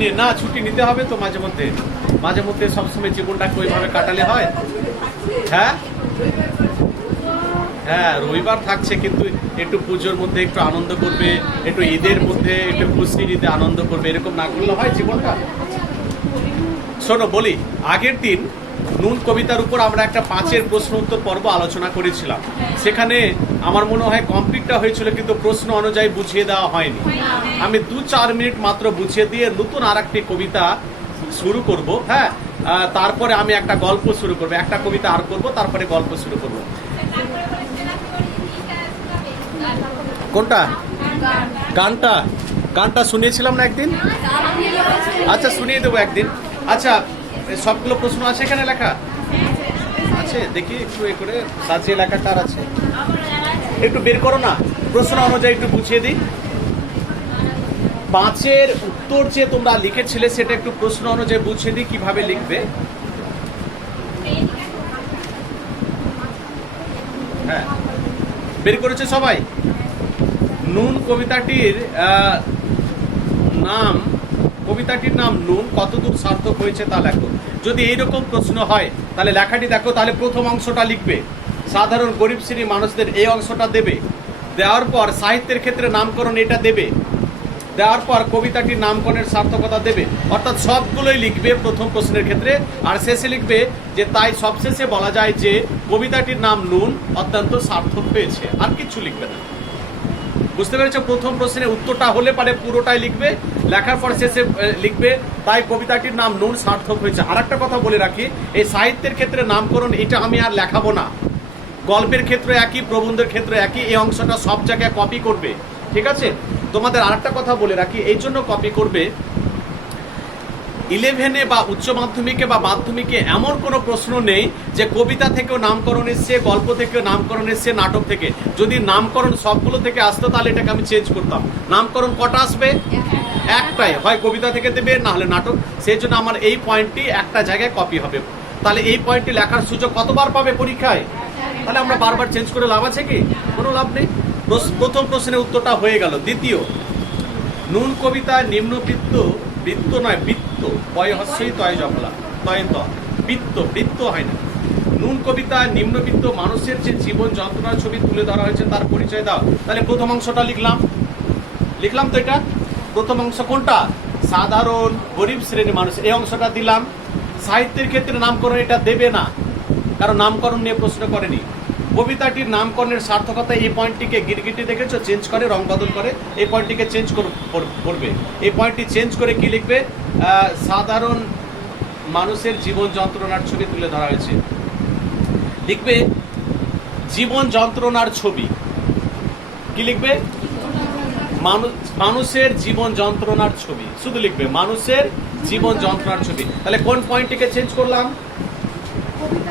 নিয়ে না, ছুটি নিতে হবে তো মাঝে মধ্যে সবসময় জীবনটাকে ওইভাবে কাটালে হয়? হ্যাঁ হ্যাঁ, রবিবার থাকছে, কিন্তু একটু পুজোর মধ্যে একটু আনন্দ করবে, একটু ঈদের মধ্যে একটু খুশির ঈদে আনন্দ করবে, এরকম না করলে হয় জীবনটা? শোনো বলি, আগের দিন নুন কবিতার উপর আমরা একটা 5-এর প্রশ্ন উত্তর পর্ব আলোচনা করেছিলাম। সেখানে আমার মনে হয় কমপ্লিটটা হয়েছিল, কিন্তু প্রশ্ন অনুযায়ী বুঝিয়ে দেওয়া হয়নি। আমি 2-4 মিনিট মাত্র বুঝিয়ে দিয়ে নতুন আর একটি কবিতা শুরু করব। হ্যাঁ, তারপরে আমি একটা গল্প শুরু করবো, একটা কবিতা আর করব, তারপরে গল্প শুরু করব। কোনটা? গানটা শুনিয়েছিলাম না একদিন? আচ্ছা, শুনিয়ে দেবো একদিন। আচ্ছা, সবগুলো প্রশ্ন আছে এখানে লেখা আছে? দেখি একটু এ করে সাজিয়ে লেখা কার আছে, একটু বের করো না, প্রশ্ন অনুযায়ী একটু বুঝিয়ে দিই। 5-এর উত্তর যে তোমরা লিখেছিলে সেটা একটু প্রশ্ন অনুযায়ী বুঝিয়ে দিই কিভাবে লিখবে। হ্যাঁ, বের করেছে সবাই? নুন কবিতাটির নাম নুন কতদূর সার্থক হয়েছে তা লেখো। যদি এইরকম প্রশ্ন হয় তাহলে লেখাটি দেখো, তাহলে প্রথম অংশটা লিখবে, সাধারণ গরিব শ্রেণীর মানুষদের এই অংশটা দেবে, দেওয়ার পর সাহিত্যের ক্ষেত্রে নামকরণ এটা দেবে, দেওয়ার পর কবিতাটির নামকরণের সার্থকতা দেবে, অর্থাৎ সবগুলোই লিখবে প্রথম প্রশ্নের ক্ষেত্রে। আর শেষে লিখবে যে তাই সবশেষে বলা যায় যে কবিতাটির নাম নুন অত্যন্ত সার্থক হয়েছে, আর কিছু লিখবে না। বুঝতে পেরেছো? প্রথম প্রশ্নের উত্তরটা হলে পারে পুরোটাই লিখবে, লেখার পর শেষে লিখবে তাই কবিতাটির নাম নুন সার্থক হয়েছে। আর একটা কথা বলে রাখি, এই সাহিত্যের ক্ষেত্রে নামকরণ এটা আমি আর লেখাবো না। গল্পের ক্ষেত্রে একই, প্রবন্ধের ক্ষেত্রে একই, এই অংশটা সব জায়গায় কপি করবে, ঠিক আছে? তোমাদের আর একটা কথা বলে রাখি, এই জন্য কপি করবে, 11-এ বা উচ্চ মাধ্যমিকে বা মাধ্যমিকে এমন কোনো প্রশ্ন নেই যে কবিতা থেকেও নামকরণ এসছে, গল্প থেকেও নামকরণ এসছে, নাটক থেকে। যদি নামকরণ সবগুলো থেকে আসতো তাহলে এটাকে আমি চেঞ্জ করতাম। নামকরণ কটা আসবে? একটাই, হয় কবিতা থেকে দেবে না হলে নাটক। সেই জন্য আমার এই পয়েন্টটি একটা জায়গায় কপি হবে। তাহলে এই পয়েন্টটি লেখার সুযোগ কতবার পাবে পরীক্ষায়? তাহলে আমরা বারবার চেঞ্জ করে লাভ আছে কি? কোনো লাভ নেই। প্রথম প্রশ্নের উত্তরটা হয়ে গেল। দ্বিতীয়, নুন কবিতা নিম্নবৃত্ত, বৃত্ত নয় বৃত্ত, পয় হস্যই তয় জফলা, তয় ত, বৃত্ত হয় না। নুন কবিতা নিম্নবিত্ত মানুষের যে জীবন যন্ত্রণার ছবি তুলে ধরা হয়েছে তার পরিচয় দাও। তাহলে প্রথম অংশটা লিখলাম তো। এটা প্রথম অংশ কোনটা? সাধারণ গরিব শ্রেণীর মানুষ, এই অংশটা দিলাম। সাহিত্যের ক্ষেত্রে নামকরণ এটা দেবে না, কারণ নামকরণ নিয়ে প্রশ্ন করেনি। কবিতাটির নামকরণের সার্থকতা, এই পয়েন্টটিকে গিরগিটি দেখেছো চেঞ্জ করে, রং বদল করে, এই পয়েন্টটিকে চেঞ্জ করবে। এই পয়েন্টটি চেঞ্জ করে কি লিখবে? সাধারণ মানুষের জীবন যন্ত্রণার ছবি তুলে ধরা হয়েছে। লিখবে জীবন যন্ত্রণার ছবি। কি লিখবে? মানুষের জীবন যন্ত্রণার ছবি, শুধু লিখবে মানুষের জীবন যন্ত্রণার ছবি। তাহলে কোন পয়েন্টটিকে চেঞ্জ করলাম?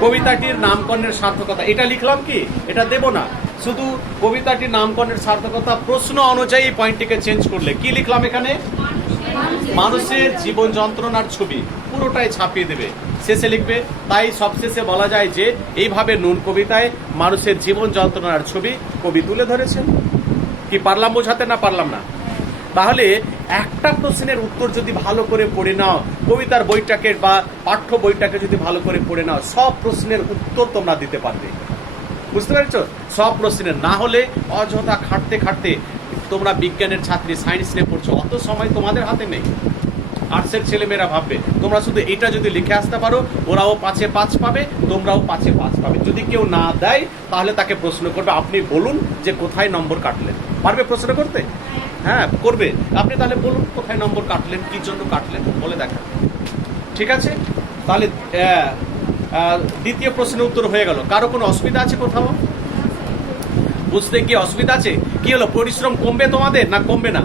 কবিতাটির নামকরণের সার্থকতা, এটা লিখলাম কি? এটা দেব না, শুধু কবিতাটির নামকরণের সার্থকতা প্রশ্ন অনুযায়ী পয়েন্টটিকে চেঞ্জ করলে কি লিখলাম এখানে? মানুষের জীবন যন্ত্রণার ছবি, পুরোটাই ছাপিয়ে দেবে। শেষে লিখবে তাই সবশেষে বলা যায় যে এইভাবে নুন কবিতায় মানুষের জীবন যন্ত্রণার ছবি কবি তুলে ধরেছেন। কি পারলাম বোঝাতে না পারলাম না? তাহলে একটা প্রশ্নের উত্তর যদি ভালো করে পড়ে নাও, কবিতার বইটাকে বা পাঠ্য বইটাকে যদি ভালো করে পড়ে নাও, সব প্রশ্নের উত্তর তোমরা দিতে পারবে। বুঝতে পেরেছো? সব প্রশ্নের। না হলে অযথা খাটতে তোমরা বিজ্ঞানের ছাত্রী, সায়েন্স নিয়ে পড়ছো, অত সময় তোমাদের হাতে নেই। আর্টসের ছেলেমেয়েরা ভাববে তোমরা শুধু এটা যদি লিখে আসতে পারো, ওরাও 5-এ 5 পাবে, তোমরাও 5-এ 5 পাবে। যদি কেউ না দেয় তাহলে তাকে প্রশ্ন করবে, আপনি বলুন যে কোথায় নম্বর কাটলেন। পারবে প্রশ্ন করতে? হ্যাঁ করবে। আপনি তাহলে বলুন কোথায় নম্বর কাটলেন, কি জন্য কাটলেন, বলে দেখা। ঠিক আছে? তাহলে দ্বিতীয় প্রশ্নের উত্তর হয়ে গেল। কারো কোনো অসুবিধা আছে কোথাও? বুঝতে কি অসুবিধা আছে? কি হলো, পরিশ্রম কমবে তোমাদের না কমবে না?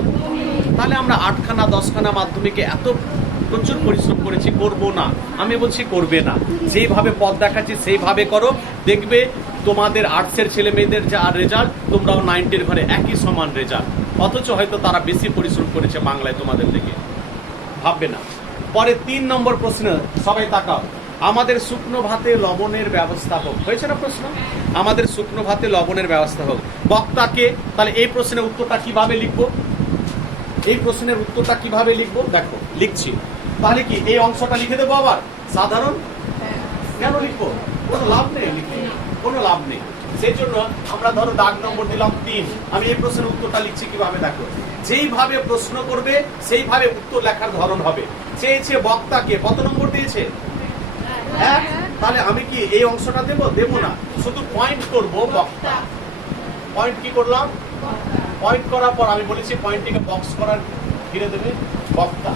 তাহলে আমরা 8খানা 10খানা মাধ্যমিকে এত প্রচুর পরিশ্রম করেছি, করবো না? আমি বলছি করবে না। যেইভাবে পথ দেখাচ্ছি সেইভাবে করো, দেখবে তোমাদের আর্টসের ছেলে মেয়েদের যা রেজাল্ট, তোমরাও 90-এর ঘরে একই সমান রেজাল্ট, অথচ হয়তো তারা বেশি পরিশ্রম করেছে বাংলায় তোমাদের থেকে। ভাববে না। পরে 3 নম্বর প্রশ্ন, সবাই তাকাও। আমাদের শুকনো ভাতে লবণের ব্যবস্থা হোক। হয়েছে না প্রশ্ন? আমাদের শুকনো ভাতে লবণের ব্যবস্থা হোক। বক্তাকে, তাহলে এই প্রশ্নের উত্তরটা কিভাবে লিখবো? এই প্রশ্নের উত্তরটা কিভাবে লিখবো দেখো লিখছি। তাহলে কি এই অংশটা লিখে দেবো আবার সাধারণ? কেন লিখবো? কোনো লাভ নেই, লিখে কোনো লাভ নেই। সেই জন্য আমরা ধরো দাগ নম্বর দিলাম 3। আমি এই প্রশ্নের উত্তরটা লিখছি কিভাবে দেখো, যেইভাবে প্রশ্ন করবে সেইভাবে উত্তর লেখার ধরন হবে। চেয়েছে বক্তাকে, কত নম্বর দিয়েছে? 1। তাহলে আমি কি এই অংশটা দেবো না, শুধু পয়েন্ট করব বক্তা। পয়েন্ট কি করলাম? পয়েন্ট করার পর আমি বলেছি পয়েন্টটিকে বক্স করার ঘিরে দেবে বক্তা।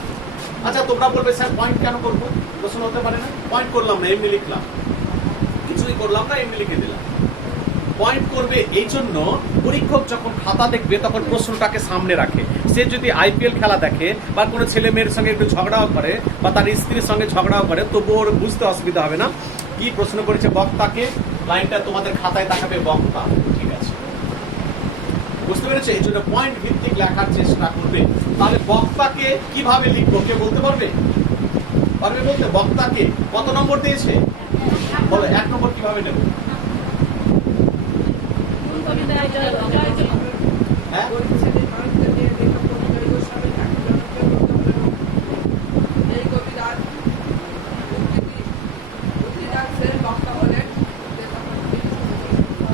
আচ্ছা তোমরা বলবে স্যার পয়েন্ট কেন করবো? প্রশ্ন হতে পারে না? পয়েন্ট করলাম না, এমনি লিখলাম, কিছুই করলাম না, এমনি লিখে দিলাম। পয়েন্ট করবে এই জন্য পরীক্ষক যখন খাতা দেখবে তখন প্রশ্নটাকে সামনে রাখে। সে যদি আইপিএল খেলা দেখে বা কোনো ছেলে মেয়ের সঙ্গে একটু ঝগড়াও করে বা তার স্ত্রীর সঙ্গে ঝগড়াও করে, তবুও ওর বুঝতে অসুবিধা হবে না কি প্রশ্ন করেছে বক্তাকে। লাইনটা তোমাদের খাতায় দেখাবে বক্তা, ঠিক আছে? বুঝতে পেরেছে? এই জন্য পয়েন্ট ভিত্তিক লেখার চেষ্টা করবে। তাহলে বক্তাকে কিভাবে লিখবো কে বলতে পারবে? পারবে বলতে? বক্তাকে কত নম্বর দিয়েছে বলো? 1 নম্বর কিভাবে নেব? হ্যাঁ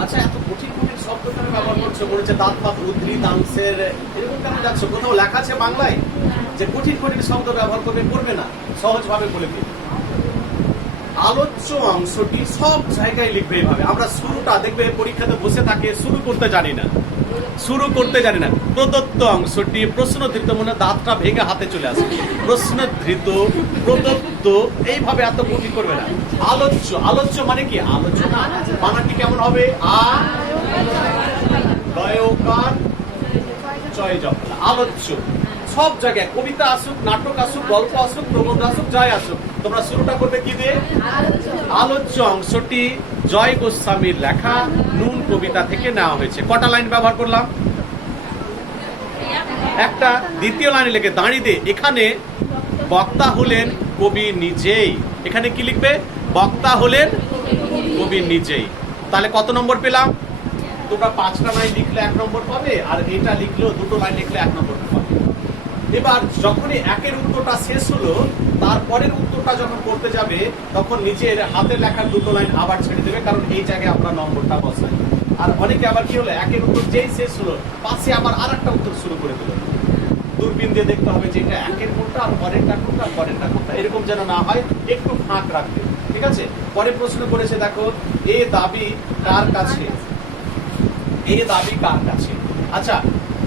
আচ্ছা, এত কঠিন কঠিন শব্দ কেন ব্যবহার করছো? বলেছে দাঁত ফাত উদ্ধৃতাংশের, এরকম কেন যাচ্ছ? কোথাও লেখা আছে বাংলায় যে কঠিন কঠিন শব্দ ব্যবহার করবে না? সহজ ভাবে বলে দিই, আলোচ্য অংশটি সব জায়গায় লিখবে এইভাবে। আমরা শুরুটা দেখবে পরীক্ষাতে বসে থাকে, শুরু করতে জানি না। প্রদত্ত অংশটি প্রশ্নধৃত, মনে দাঁতটা ভেঙে হাতে চলে আসে। প্রশ্নধৃত, প্রদত্ত, এইভাবে এত কঠিন করবে না। আলোচ্য, আলোচ্য মানে কি? আলোচনা। বানানটি কেমন হবে? চয় জফলা। আলোচ্য সব জায়গায়, কবিতা আসুক, নাটক আসুক, গল্প আসুক, প্রবন্ধ আসুক, জয় আসুক, তোমরা শুরুটা করবে কি দিয়ে? আলোচ্য অংশটি জয় গোস্বামীর লেখা নুন কবিতা থেকে নেওয়া হয়েছে। কটা লাইন ব্যবহার করলাম? একটা। দ্বিতীয় লাইনে লিখে দাঁড়িয়ে দে, এখানে বক্তা হলেন কবি নিজেই। এখানে কি লিখবে? বক্তা হলেন কবি নিজেই। তাহলে কত নম্বর পেলাম? তোমরা 5টা লাইন লিখলে 1 নম্বর পাবে, আর এটা লিখলেও 2টো লাইন লিখলে 1 নম্বর পাবে। এবার যখনই একের উত্তরটা শেষ হলো, তারপরের উত্তরটা যখন করতে যাবে তখন নিজের হাতের লেখার 2টো লাইন আবার ছেড়ে দেবে, কারণ এই জায়গায় আমরা নম্বরটা বসাই। আর অনেকে আবার কি হলো, একের উত্তর যেই শেষ হলো পাশে আবার আরেকটা উত্তর শুরু করে দিল। দূরবীন দিয়ে দেখতে হবে যে এটা একের কোনটা আর পরেরটা কোনটা আর পরেরটা কোনটা, এরকম যেন না হয়, একটু ফাঁক রাখবে, ঠিক আছে? পরের প্রশ্ন করেছে দেখো, এ দাবি কার কাছে? এ দাবি কার কাছে? আচ্ছা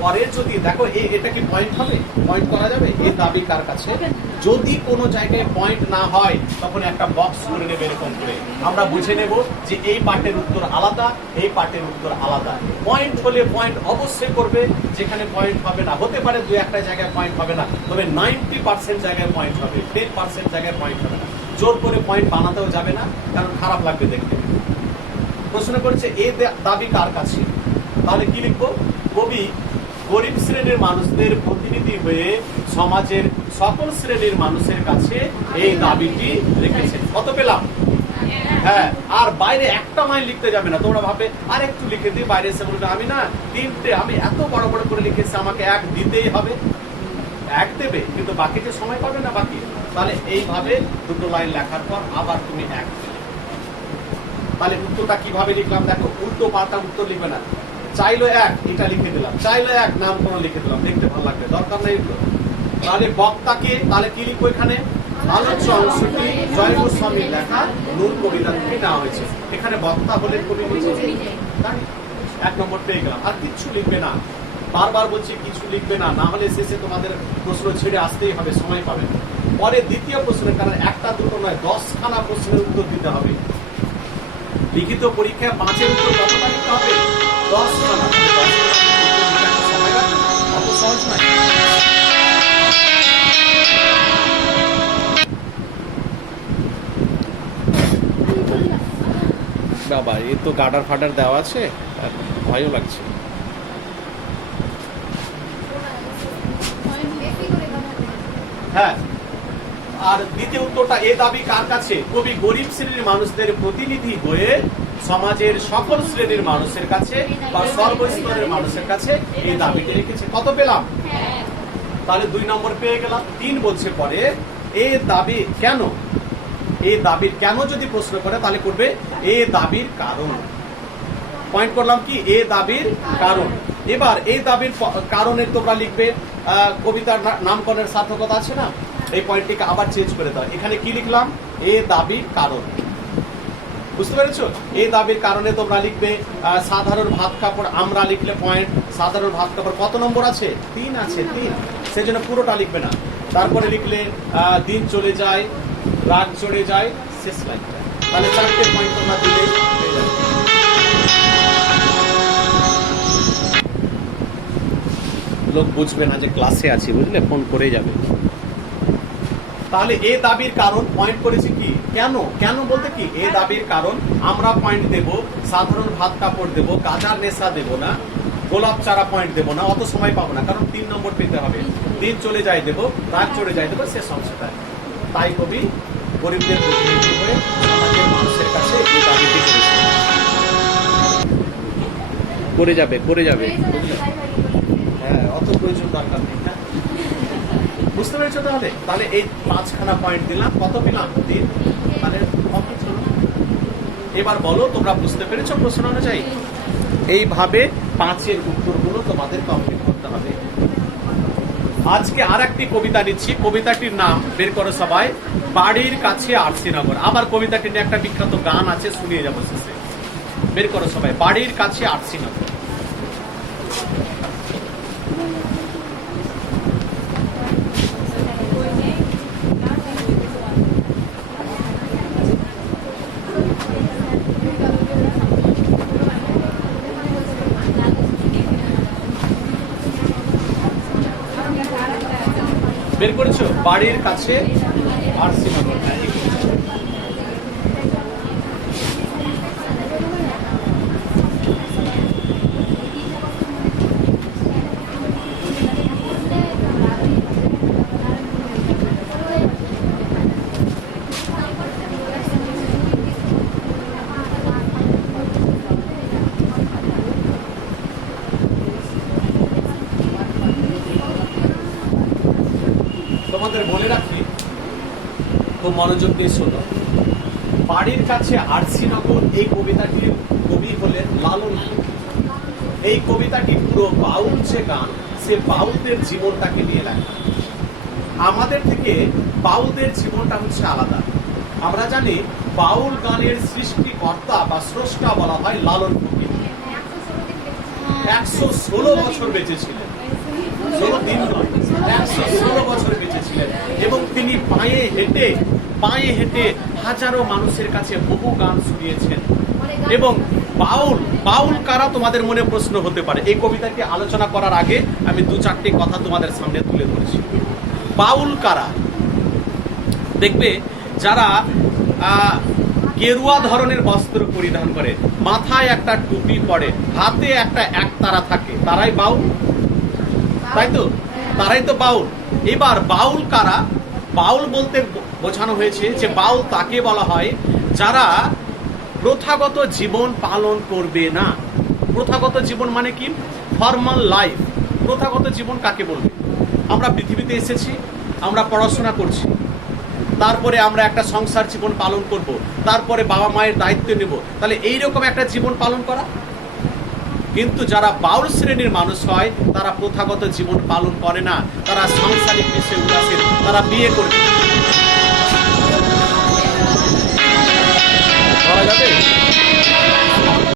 পরে যদি দেখো এটা কি পয়েন্ট হবে? পয়েন্ট করা যাবে? এই দাবি কার কাছে? যদি কোনো জায়গায় পয়েন্ট না হয় তখন একটা বক্স করে নেবে এরকম করে, আমরা বুঝে নেব যে এই পার্টের উত্তর আলাদা, এই পার্টের উত্তর আলাদা। পয়েন্ট হলে পয়েন্ট অবশ্যই করবে, যেখানে পয়েন্ট হবে না, হতে পারে 2-1টা জায়গায় পয়েন্ট হবে না, তবে 90% জায়গায় পয়েন্ট হবে, 10% জায়গায় পয়েন্ট হবে না। জোর করে পয়েন্ট বানাতেও যাবে না, কারণ খারাপ লাগবে দেখতে। প্রশ্ন করছে এ দাবি কার কাছে? তাহলে কি লিখবো? কবি গরিব শ্রেণীর মানুষদের প্রতিনিধি হয়ে সমাজের সকল শ্রেণীর মানুষের কাছে এই দাবিটি রেখেছেন। কত পেলাম? হ্যাঁ। আর বাইরে একটা লাইন লিখতে যাবে না। তোমরা ভাবে আর একটু লিখে দিই, বাইরে এসে বলবে আমি না 3টে, আমি এত বড় বড় করে লিখেছি, আমাকে 1 দিতেই হবে। 1 দেবে, কিন্তু বাকিতে সময় পাবে না বাকি। তাহলে এইভাবে 2টো লাইন লেখার পর আবার তুমি 1 দিলে। তাহলে উত্তরটা কিভাবে লিখলাম দেখো, উল্টো পাল্টা উত্তর লিখবে না। চাইলো 1, এটা লিখে দিলাম, চাইলো 1, নাম কোনো লিখে দিলাম, দেখতে ভালো লাগবে, দরকার নেই এগুলো। তাহলে বক্তাকে, তাহলে কি লিখবো এখানে? আলোচ্য অংশটি জয় গোস্বামীর লেখা নুন কবিতা থেকে নেওয়া হয়েছে। এখানে বক্তা হলেন কবি নিজেই। 1 নম্বর পেয়ে গেলাম। আর কিচ্ছু লিখবে না, বারবার বলছি কিছু লিখবে না, না হলে শেষে তোমাদের প্রশ্ন ছেড়ে আসতেই হবে, সময় পাবে। পরে দ্বিতীয় প্রশ্নের, কারণ 1টা 2টো নয়, 10খানা প্রশ্নের উত্তর দিতে হবে। লিখিত পরীক্ষায় 5-এর উত্তর কতটা লিখতে হবে? 10খানা। সময় লাগবে, অত সহজ নয়। বাবা, এ তো গার্ডার ফাডার দেওয়া আছে, ভয়ও লাগছে। হ্যাঁ, আর দ্বিতীয় উত্তরটা এ দাবি কার কাছে? কবি গরিব শ্রেণীর মানুষদের প্রতিনিধি হয়ে সমাজের সকল শ্রেণীর মানুষের কাছে বা সর্বস্তরের মানুষের কাছে এই দাবিটি রেখেছে। কত পেলাম? তাহলে 2 নম্বর পেয়ে গেলাম। 3 বলছে পরে এ দাবি কেন, এ দাবির কেন যদি প্রশ্ন করে তাহলে করবে এ দাবির কারণ। পয়েন্ট করলাম কি এ দাবির কারণ। এবার এই দাবির কারণে তোমরা লিখবে কবিতার নামকরণের সার্থকতা আছে না, এই পয়েন্টটিকে আবার চেঞ্জ করে দাও। এখানে কি লিখলাম, এ দাবির কারণ। বুঝতে পেরেছো? এই দাবির কারণে তোমরা লিখবে সাধারণ ভাত কাপড়, আমরা লিখলে পয়েন্ট। সাধারণ ভাত কাপড় কত নম্বর আছে? 3 আছে, 3, সেজন্য পুরোটা লিখবে না। তারপরে লিখলে দিন চলে যায়, রাত চলে যায়, শেষ লাইনটা। তাহলে 4টে পয়েন্ট তোমরা দিলে হয়ে যাবে। লোক বুঝবে না যে ক্লাসে আছি, বুঝলে, ফোন করে যাবে। তাহলে এ দাবির কারণ পয়েন্ট করেছি কি কেন, কেন বলতে কি এ দাবির কারণ। আমরা পয়েন্ট দেব, সাধারণ ভাত কাপড় দেব, গাজার নেশা দেব না, গোলাপ চারা পয়েন্ট দেব না, অত সময় পাবো না, কারণ 3 নম্বর পেতে হবে। দিন চলে যায় দেব, রাত চলে যায় দেব, শেষ অংশটা। তাই কবি গরিবদের প্রতিনিধি হয়ে সমাজের মানুষের কাছে এই দাবিটি করেছে। করে যাবে, করে যাবে, হ্যাঁ, অত প্রয়োজন দরকার নেই। বুঝতে পেরেছো? তাহলে তাহলে এই 5খানা পয়েন্ট দিলাম, কত পেলাম? 3। তাহলে কমপ্লিট হলো। এবার বলো তোমরা বুঝতে পেরেছো প্রশ্ন অনুযায়ী? এইভাবে 5-এর উত্তরগুলো তোমাদের কমপ্লিট করতে হবে। আজকে আর একটি কবিতা নিচ্ছি, কবিতাটির নাম বের করো সবাই, বাড়ির কাছে আরসিনগর। আবার কবিতাটি নিয়ে একটা বিখ্যাত গান আছে, শুনিয়ে যাবো শেষে। বের করো সবাই, বাড়ির কাছে আরসিনগর। বের করেছো? বাড়ির কাছে আরসিনগর। তোমাদের বলে রাখি, খুব মনোযোগ দিয়ে শোনো। বাড়ির কাছে আরসিনগর, এই কবিতাটির কবি হলেন লালন। এই কবিতাটি পুরো বাউল যে গান, সে বাউলদের জীবনটাকে নিয়ে লেখা। আমাদের থেকে বাউলদের জীবনটা হচ্ছে আলাদা। আমরা জানি বাউল গানের সৃষ্টিকর্তা বা স্রষ্টা বলা হয় লালন ফকির। 116 বছর বেঁচেছিলেন, 16 দিন নয়, 116 বছর বেঁচেছিলেন। এবং তিনি পায়ে হেঁটে হাজারো মানুষের কাছে বহু গান শুনিয়েছেন। এবং বাউল কারা, তোমাদের মনে প্রশ্ন হতে পারে। এই কবিতাকে আলোচনা করার আগে আমি 2-4টি কথা তোমাদের সামনে তুলে ধরেছি। বাউল কারা? দেখবে যারা গেরুয়া ধরনের বস্ত্র পরিধান করে, মাথায় একটা টুপি পরে, হাতে একটা একতারা থাকে, তারাই বাউল, তাই তো? তারাই তো বাউল। এবার বাউল কারা? বাউল বলতে বোঝানো হয়েছে যে বাউল তাকে বলা হয় যারা প্রথাগত জীবন পালন করবে না। প্রথাগত জীবন মানে কি? Formal life. প্রথাগত জীবন কাকে বলবে? আমরা পৃথিবীতে এসেছি, আমরা পড়াশোনা করছি, তারপরে আমরা একটা সংসার জীবন পালন করব, তারপরে বাবা মায়ের দায়িত্ব নেব, তাহলে এইরকম একটা জীবন পালন করা। কিন্তু যারা বাউল শ্রেণীর মানুষ হয় তারা প্রথাগত জীবন পালন করে না, তারা সাংসারিক বিষয়ে উদাসীন, তারা বিয়ে করবে।